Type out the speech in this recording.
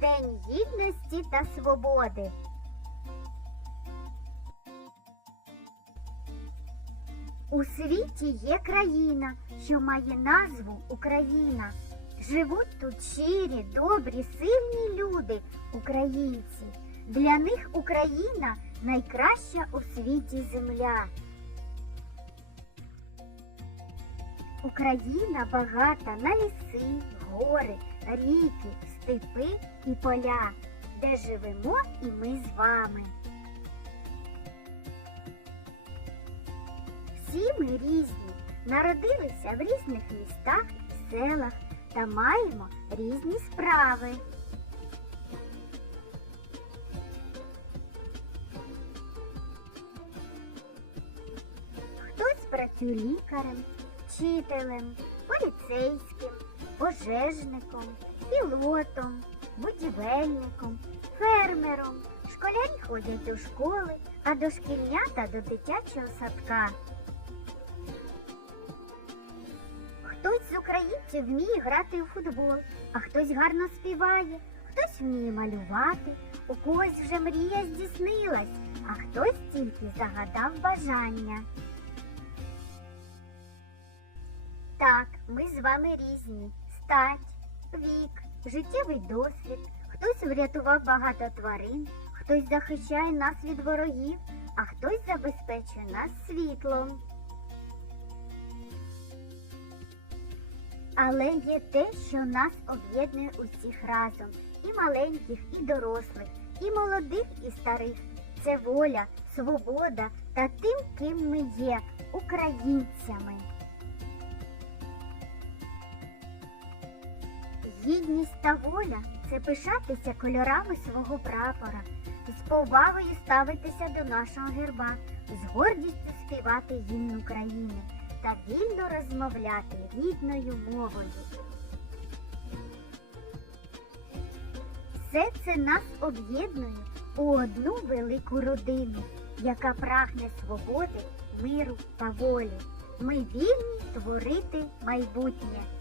День гідності та свободи. У світі є країна, що має назву Україна. Живуть тут щирі, добрі, сильні люди, українці. Для них Україна найкраща у світі земля. Україна багата на ліси, гори, ріки, степи і поля, де живемо і ми з вами. Всі ми різні, народилися в різних містах і селах та маємо різні справи. Хтось працює лікарем, вчителем, поліцейським, пожежником, пілотом, будівельником, фермером. Школярі ходять до школи, а дошкільнята до дитячого садка. Хтось з українців вміє грати у футбол, а хтось гарно співає, хтось вміє малювати, у когось вже мрія здійснилась, а хтось тільки загадав бажання. Так, ми з вами різні. Стать, вік, життєвий досвід. Хтось врятував багато тварин, хтось захищає нас від ворогів, а хтось забезпечує нас світлом. Але є те, що нас об'єднує усіх разом, і маленьких, і дорослих, і молодих, і старих. Це воля, свобода та тим, ким ми є, українцями. Гідність та воля це пишатися кольорами свого прапора, з повагою ставитися до нашого герба, з гордістю співати гімн України та вільно розмовляти рідною мовою. Все це нас об'єднує у одну велику родину, яка прагне свободи, миру та волі. Ми вільні творити майбутнє.